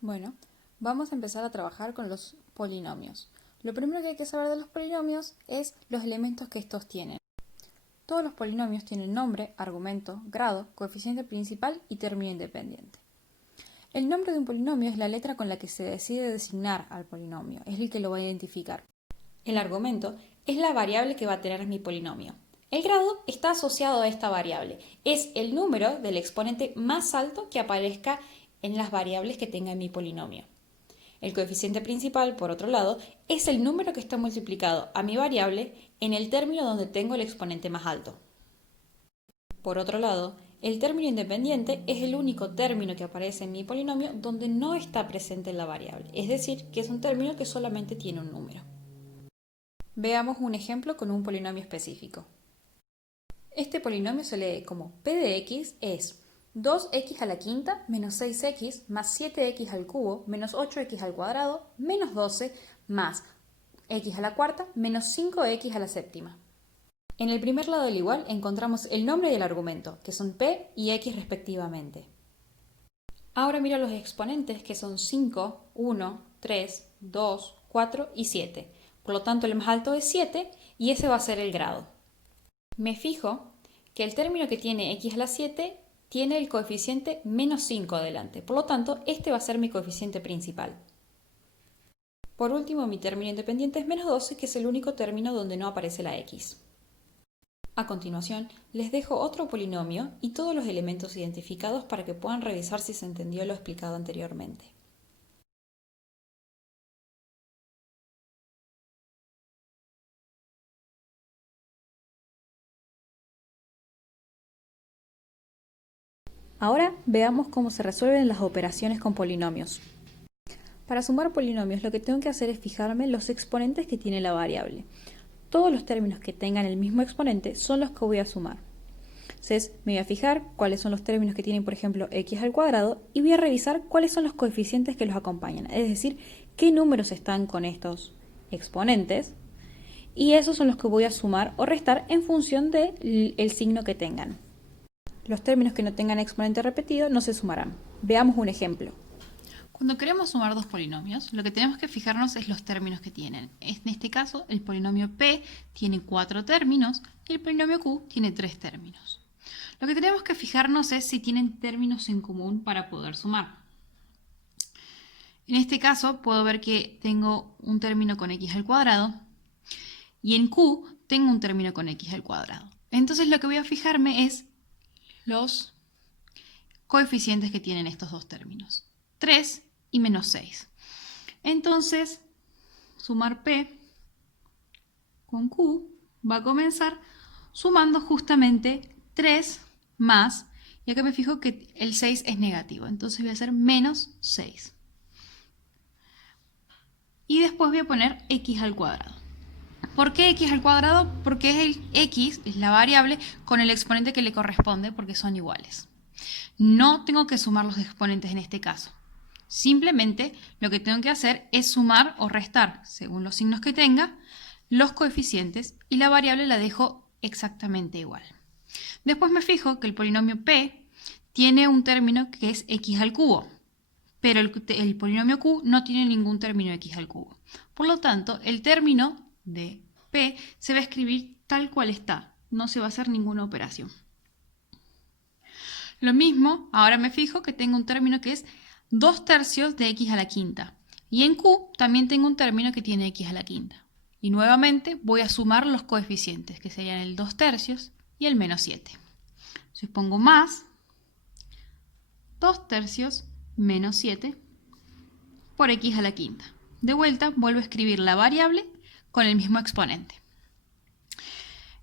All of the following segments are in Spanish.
Bueno, vamos a empezar a trabajar con los polinomios. Lo primero que hay que saber de los polinomios es los elementos que estos tienen. Todos los polinomios tienen nombre, argumento, grado, coeficiente principal y término independiente. El nombre de un polinomio es la letra con la que se decide designar al polinomio, es el que lo va a identificar. El argumento es la variable que va a tener mi polinomio. El grado está asociado a esta variable. Es el número del exponente más alto que aparezca en las variables que tenga mi polinomio. El coeficiente principal, por otro lado, es el número que está multiplicado a mi variable en el término donde tengo el exponente más alto. Por otro lado, el término independiente es el único término que aparece en mi polinomio donde no está presente la variable, es decir, que es un término que solamente tiene un número. Veamos un ejemplo con un polinomio específico. Este polinomio se lee como p de x es 2x a la quinta menos 6x más 7x al cubo menos 8x al cuadrado menos 12 más x a la cuarta menos 5x a la séptima. En el primer lado del igual encontramos el nombre y el argumento, que son p y x respectivamente. Ahora mira los exponentes, que son 5, 1, 3, 2, 4 y 7. Por lo tanto, el más alto es 7 y ese va a ser el grado. Me fijo que el término que tiene x a la 7 tiene el coeficiente menos 5 adelante. Por lo tanto, este va a ser mi coeficiente principal. Por último, mi término independiente es menos 12, que es el único término donde no aparece la x. A continuación, les dejo otro polinomio y todos los elementos identificados para que puedan revisar si se entendió lo explicado anteriormente. Ahora veamos cómo se resuelven las operaciones con polinomios. Para sumar polinomios, lo que tengo que hacer es fijarme en los exponentes que tiene la variable. Todos los términos que tengan el mismo exponente son los que voy a sumar. Entonces, me voy a fijar cuáles son los términos que tienen, por ejemplo, x al cuadrado, y voy a revisar cuáles son los coeficientes que los acompañan, es decir, qué números están con estos exponentes, y esos son los que voy a sumar o restar en función del signo que tengan. Los términos que no tengan exponente repetido no se sumarán. Veamos un ejemplo. Cuando queremos sumar dos polinomios, lo que tenemos que fijarnos es los términos que tienen. En este caso, el polinomio P tiene 4 términos y el polinomio Q tiene 3 términos. Lo que tenemos que fijarnos es si tienen términos en común para poder sumar. En este caso, puedo ver que tengo un término con x al cuadrado y en Q tengo un término con x al cuadrado. Entonces, lo que voy a fijarme es los coeficientes que tienen estos dos términos. 3 y menos 6. Entonces, sumar P con Q va a comenzar sumando justamente 3 más, y acá me fijo que el 6 es negativo, entonces voy a hacer menos 6. Y después voy a poner x al cuadrado. ¿Por qué x al cuadrado? Porque es el x, es la variable, con el exponente que le corresponde, porque son iguales. No tengo que sumar los exponentes en este caso. Simplemente lo que tengo que hacer es sumar o restar, según los signos que tenga, los coeficientes, y la variable la dejo exactamente igual. Después me fijo que el polinomio P tiene un término que es x al cubo, pero el polinomio Q no tiene ningún término x al cubo. Por lo tanto, el término de P se va a escribir tal cual está, no se va a hacer ninguna operación. Lo mismo, ahora me fijo que tengo un término que es 2 tercios de x a la quinta. Y en Q también tengo un término que tiene x a la quinta. Y nuevamente voy a sumar los coeficientes, que serían el 2 tercios y el menos 7. Entonces pongo más 2 tercios menos 7 por x a la quinta. De vuelta vuelvo a escribir la variable con el mismo exponente.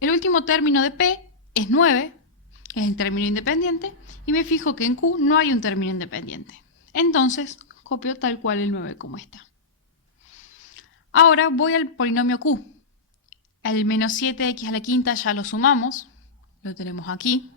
El último término de P es 9, es el término independiente, y me fijo que en Q no hay un término independiente. Entonces, copio tal cual el 9 como está. Ahora voy al polinomio Q. El menos 7x a la quinta ya lo sumamos, lo tenemos aquí.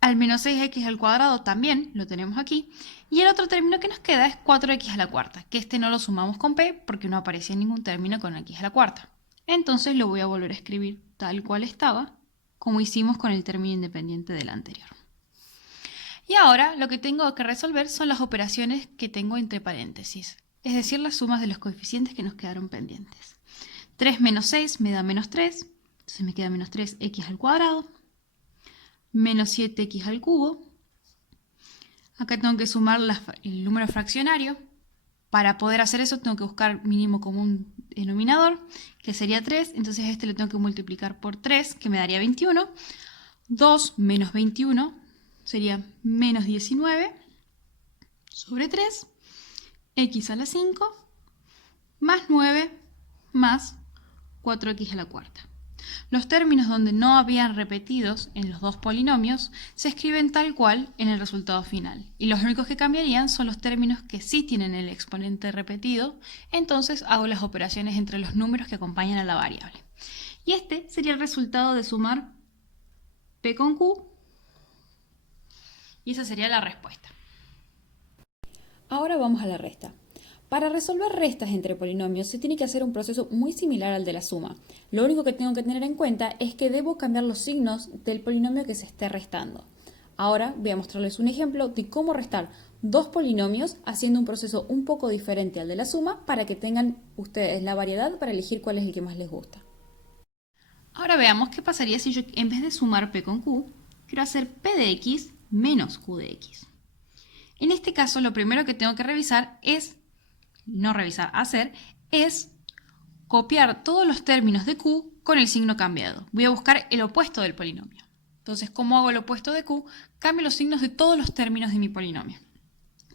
Al menos 6x al cuadrado también lo tenemos aquí. Y el otro término que nos queda es 4x a la cuarta, que este no lo sumamos con P porque no aparecía ningún término con x a la cuarta. Entonces lo voy a volver a escribir tal cual estaba, como hicimos con el término independiente del anterior. Y ahora lo que tengo que resolver son las operaciones que tengo entre paréntesis, es decir, las sumas de los coeficientes que nos quedaron pendientes. 3 menos 6 me da menos 3, entonces me queda menos 3x al cuadrado, menos 7x al cubo. Acá tengo que sumar el número fraccionario. Para poder hacer eso tengo que buscar mínimo común denominador, que sería 3. Entonces este lo tengo que multiplicar por 3, que me daría 21. 2 menos 21 sería menos 19 sobre 3. X a la 5 más 9 más 4x a la cuarta. Los términos donde no habían repetidos en los dos polinomios se escriben tal cual en el resultado final. Y los únicos que cambiarían son los términos que sí tienen el exponente repetido. Entonces hago las operaciones entre los números que acompañan a la variable. Y este sería el resultado de sumar P con Q. Y esa sería la respuesta. Ahora vamos a la resta. Para resolver restas entre polinomios se tiene que hacer un proceso muy similar al de la suma. Lo único que tengo que tener en cuenta es que debo cambiar los signos del polinomio que se esté restando. Ahora voy a mostrarles un ejemplo de cómo restar dos polinomios haciendo un proceso un poco diferente al de la suma para que tengan ustedes la variedad para elegir cuál es el que más les gusta. Ahora veamos qué pasaría si yo en vez de sumar P con Q, quiero hacer P de X menos Q de X. En este caso lo primero que tengo que revisar es es copiar todos los términos de Q con el signo cambiado. Voy a buscar el opuesto del polinomio. Entonces, ¿cómo hago el opuesto de Q? Cambio los signos de todos los términos de mi polinomio.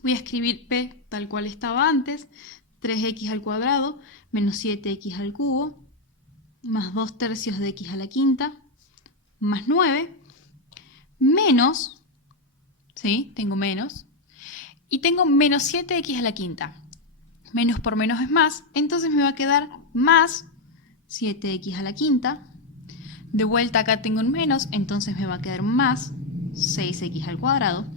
Voy a escribir P tal cual estaba antes, 3x al cuadrado menos 7x al cubo, más 2 tercios de x a la quinta, más 9, menos, ¿sí? Tengo menos, y tengo menos 7x a la quinta. Menos por menos es más, entonces me va a quedar más 7x a la quinta. De vuelta acá tengo un menos, entonces me va a quedar más 6x al cuadrado.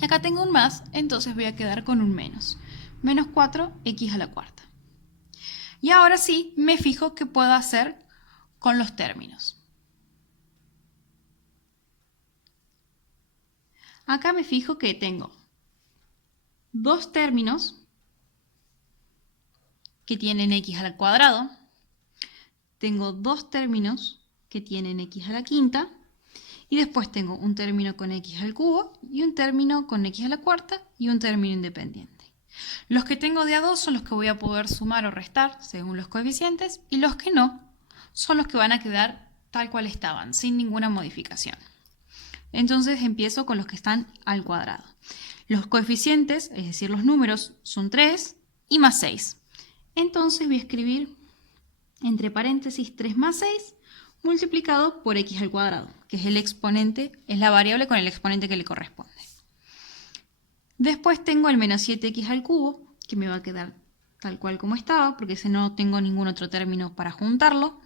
Y acá tengo un más, entonces voy a quedar con un menos. Menos 4x a la cuarta. Y ahora sí, me fijo qué puedo hacer con los términos. Acá me fijo que tengo dos términos que tienen x al cuadrado. Tengo dos términos que tienen x a la quinta. Y después tengo un término con x al cubo y un término con x a la cuarta y un término independiente. Los que tengo de a dos son los que voy a poder sumar o restar según los coeficientes y los que no son los que van a quedar tal cual estaban, sin ninguna modificación. Entonces empiezo con los que están al cuadrado. Los coeficientes, es decir, los números, son 3 y más 6. Entonces voy a escribir entre paréntesis 3 más 6 multiplicado por x al cuadrado, que es el exponente, es la variable con el exponente que le corresponde. Después tengo el menos 7x al cubo, que me va a quedar tal cual como estaba, porque si no tengo ningún otro término para juntarlo.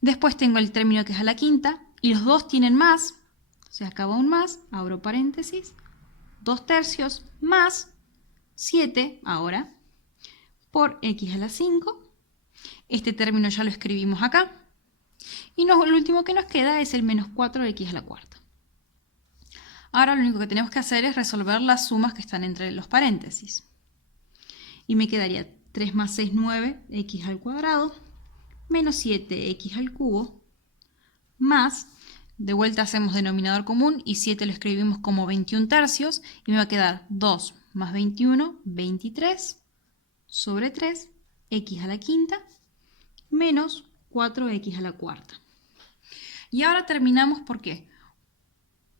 Después tengo el término que es a la quinta, y los dos tienen más, o sea, acaba un más, abro paréntesis, 2 tercios más 7 ahora, por x a la 5. Este término ya lo escribimos acá. Y lo último que nos queda es el menos 4x a la cuarta. Ahora lo único que tenemos que hacer es resolver las sumas que están entre los paréntesis. Y me quedaría 3 más 6, 9, x al cuadrado, menos 7x al cubo, más, de vuelta hacemos denominador común y 7 lo escribimos como 21 tercios, y me va a quedar 2 más 21, 23, sobre 3, x a la quinta, menos 4x a la cuarta. Y ahora terminamos, ¿por qué?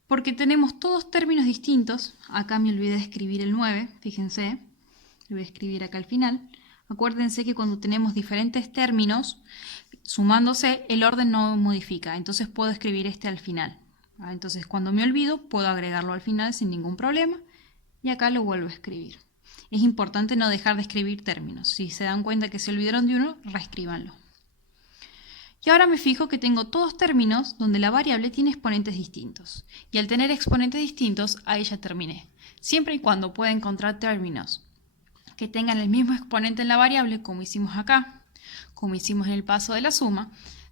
Porque tenemos todos términos distintos. Acá me olvidé de escribir el 9, fíjense, lo voy a escribir acá al final. Acuérdense que cuando tenemos diferentes términos, sumándose, el orden no modifica, entonces puedo escribir este al final. Entonces cuando me olvido, puedo agregarlo al final sin ningún problema, y acá lo vuelvo a escribir. Es importante no dejar de escribir términos. Si se dan cuenta que se olvidaron de uno, reescríbanlo. Y ahora me fijo que tengo todos términos donde la variable tiene exponentes distintos. Y al tener exponentes distintos, ahí ya terminé. Siempre y cuando pueda encontrar términos que tengan el mismo exponente en la variable, como hicimos acá, como hicimos en el paso de la suma,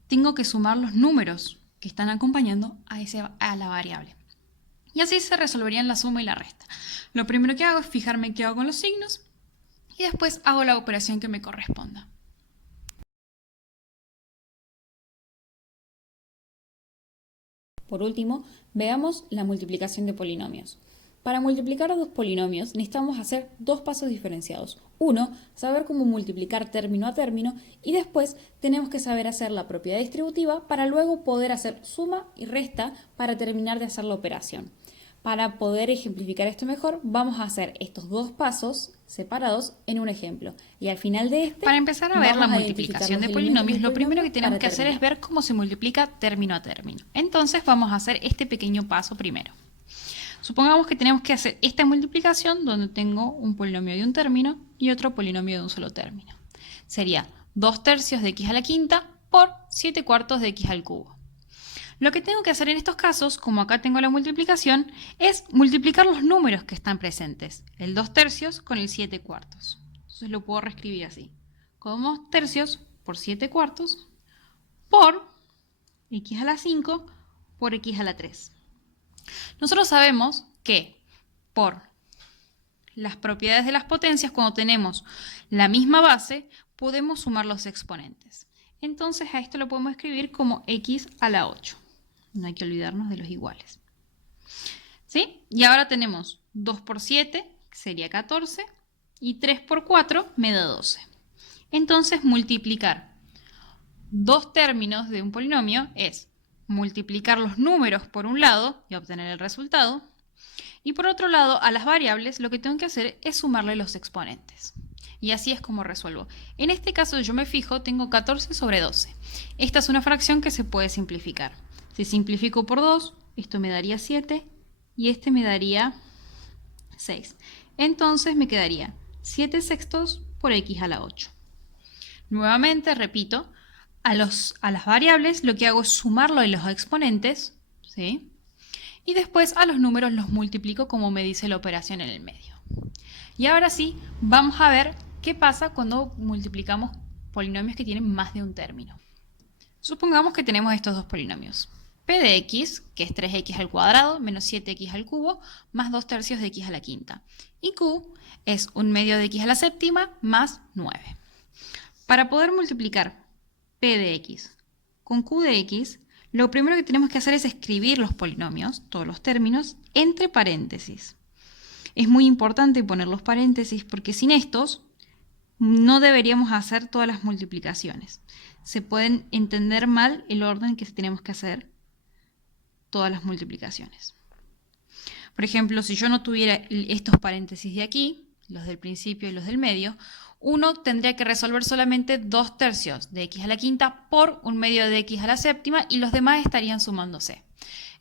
tengo que sumar los números que están acompañando a la variable. Y así se resolverían la suma y la resta. Lo primero que hago es fijarme qué hago con los signos y después hago la operación que me corresponda. Por último, veamos la multiplicación de polinomios. Para multiplicar a dos polinomios necesitamos hacer dos pasos diferenciados. Uno, saber cómo multiplicar término a término y después tenemos que saber hacer la propiedad distributiva para luego poder hacer suma y resta para terminar de hacer la operación. Para poder ejemplificar esto mejor, vamos a hacer estos dos pasos separados en un ejemplo. Y al final de este, para empezar a ver la multiplicación de polinomios, lo primero que tenemos que hacer es ver cómo se multiplica término a término. Entonces vamos a hacer este pequeño paso primero. Supongamos que tenemos que hacer esta multiplicación donde tengo un polinomio de un término y otro polinomio de un solo término. Sería 2 tercios de x a la quinta por 7 cuartos de x al cubo. Lo que tengo que hacer en estos casos, como acá tengo la multiplicación, es multiplicar los números que están presentes. El 2 tercios con el 7 cuartos. Entonces lo puedo reescribir así. Como 2 tercios por 7 cuartos por x a la 5 por x a la 3. Nosotros sabemos que por las propiedades de las potencias, cuando tenemos la misma base, podemos sumar los exponentes. Entonces a esto lo podemos escribir como x a la 8. No hay que olvidarnos de los iguales. ¿Sí? Y ahora tenemos 2 por 7, que sería 14, y 3 por 4 me da 12. Entonces multiplicar dos términos de un polinomio es multiplicar los números por un lado y obtener el resultado. Y por otro lado, a las variables lo que tengo que hacer es sumarle los exponentes. Y así es como resuelvo. En este caso yo me fijo, tengo 14 sobre 12. Esta es una fracción que se puede simplificar. Si simplifico por 2, esto me daría 7 y este me daría 6. Entonces me quedaría 7 sextos por x a la 8. Nuevamente, repito, a las variables lo que hago es sumarlo en los exponentes, ¿sí? Y después a los números los multiplico como me dice la operación en el medio. Y ahora sí, vamos a ver qué pasa cuando multiplicamos polinomios que tienen más de un término. Supongamos que tenemos estos dos polinomios. P de x, que es 3x al cuadrado, menos 7x al cubo, más 2 tercios de x a la quinta. Y q es 1/2 de x a la séptima, más 9. Para poder multiplicar P de x con Q de x, lo primero que tenemos que hacer es escribir los polinomios, todos los términos, entre paréntesis. Es muy importante poner los paréntesis porque sin estos no deberíamos hacer todas las multiplicaciones. Se pueden entender mal el orden que tenemos que hacer todas las multiplicaciones. Por ejemplo, si yo no tuviera estos paréntesis de aquí, los del principio y los del medio, uno tendría que resolver solamente 2 tercios de x a la quinta por 1/2 de x a la séptima y los demás estarían sumándose.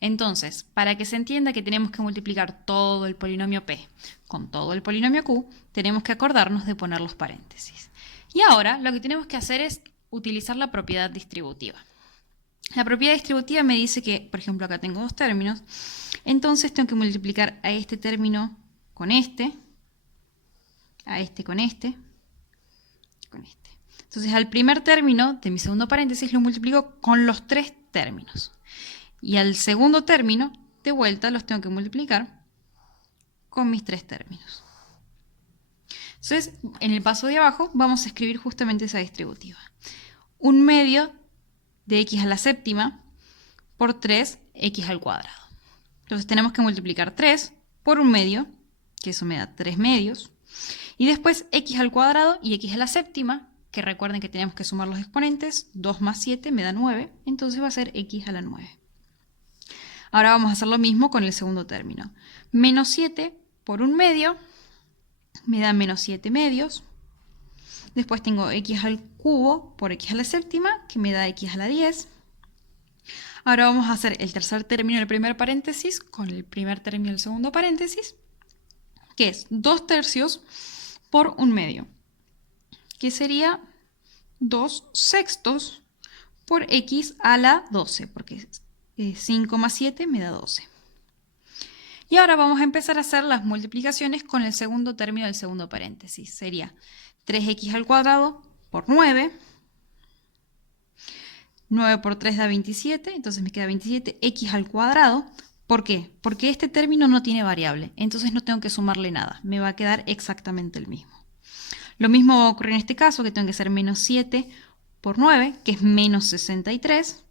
Entonces, para que se entienda que tenemos que multiplicar todo el polinomio p con todo el polinomio q, tenemos que acordarnos de poner los paréntesis. Y ahora lo que tenemos que hacer es utilizar la propiedad distributiva. La propiedad distributiva me dice que, por ejemplo, acá tengo dos términos, entonces tengo que multiplicar a este término con este, a este con este, con este. Entonces al primer término de mi segundo paréntesis lo multiplico con los tres términos. Y al segundo término, de vuelta, los tengo que multiplicar con mis tres términos. Entonces, en el paso de abajo vamos a escribir justamente esa distributiva. 1/2 de x a la séptima por 3x al cuadrado. Entonces tenemos que multiplicar 3 por 1/2, que eso me da 3 medios. Y después x al cuadrado y x a la séptima, que recuerden que tenemos que sumar los exponentes, 2 más 7 me da 9, entonces va a ser x a la 9. Ahora vamos a hacer lo mismo con el segundo término. Menos 7 por 1/2 me da menos 7 medios. Después tengo x al cubo por x a la séptima, que me da x a la 10. Ahora vamos a hacer el tercer término del primer paréntesis con el primer término del segundo paréntesis, que es 2 tercios por 1/2, que sería 2 sextos por x a la 12, porque 5 más 7 me da 12. Y ahora vamos a empezar a hacer las multiplicaciones con el segundo término del segundo paréntesis. Sería 3x al cuadrado por 9. 9 por 3 da 27, entonces me queda 27x al cuadrado ¿Por qué? Porque este término no tiene variable, entonces no tengo que sumarle nada, me va a quedar exactamente el mismo. Lo mismo va a ocurrir en este caso, que tengo que hacer menos 7 por 9, que es menos 63.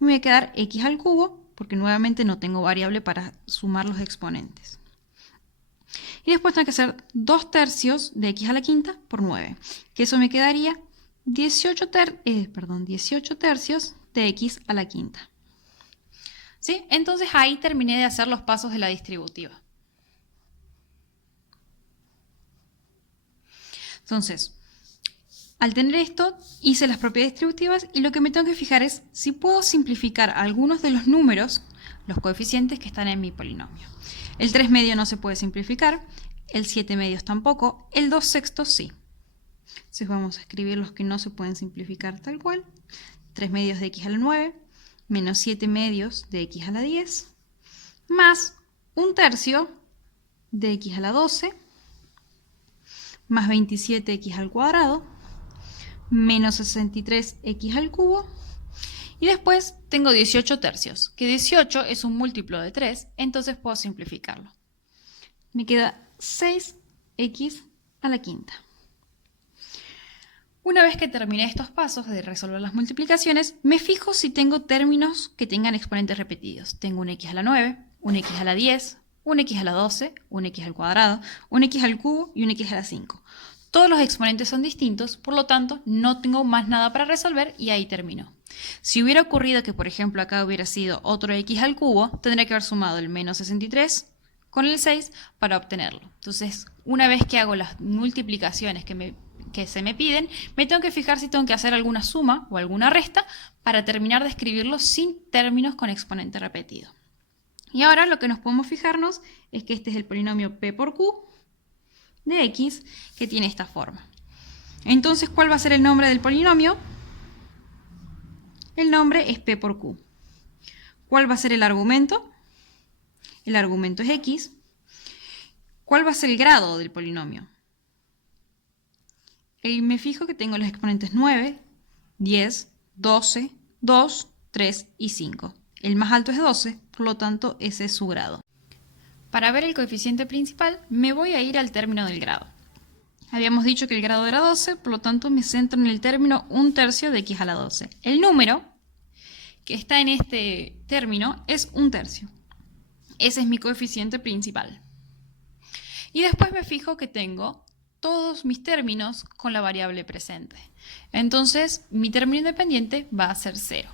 Me voy a quedar x al cubo, porque nuevamente no tengo variable para sumar los exponentes. Y después tengo que hacer 2 tercios de x a la quinta por 9, que eso me quedaría 18 tercios de x a la quinta. ¿Sí? Entonces ahí terminé de hacer los pasos de la distributiva. Entonces, al tener esto, hice las propiedades distributivas y lo que me tengo que fijar es si puedo simplificar algunos de los números, los coeficientes que están en mi polinomio. El 3 medio no se puede simplificar, el 7 medios tampoco, el 2 sextos sí. Entonces vamos a escribir los que no se pueden simplificar tal cual. 3 medios de x a la 9, menos 7 medios de x a la 10, más 1 tercio de x a la 12, más 27x al cuadrado, menos 63x al cubo, y después tengo 18 tercios, que 18 es un múltiplo de 3, entonces puedo simplificarlo. Me queda 6x a la quinta. Una vez que terminé estos pasos de resolver las multiplicaciones, me fijo si tengo términos que tengan exponentes repetidos. Tengo un x a la 9, un x a la 10, un x a la 12, un x al cuadrado, un x al cubo y un x a la 5. Todos los exponentes son distintos, por lo tanto no tengo más nada para resolver y ahí terminó. Si hubiera ocurrido que, por ejemplo, acá hubiera sido otro x al cubo, tendría que haber sumado el menos 63 con el 6 para obtenerlo. Entonces, una vez que hago las multiplicaciones que se me piden, me tengo que fijar si tengo que hacer alguna suma o alguna resta para terminar de escribirlo sin términos con exponente repetido. Y ahora lo que nos podemos fijarnos es que este es el polinomio p por q de x, que tiene esta forma. Entonces, ¿cuál va a ser el nombre del polinomio? El nombre es p por q. ¿Cuál va a ser el argumento? El argumento es x. ¿Cuál va a ser el grado del polinomio? Y me fijo que tengo los exponentes 9, 10, 12, 2, 3 y 5. El más alto es 12, por lo tanto ese es su grado. Para ver el coeficiente principal, me voy a ir al término del grado. Habíamos dicho que el grado era 12, por lo tanto me centro en el término 1 tercio de x a la 12. El número que está en este término es 1 tercio. Ese es mi coeficiente principal. Y después me fijo que tengo todos mis términos con la variable presente. Entonces, mi término independiente va a ser 0.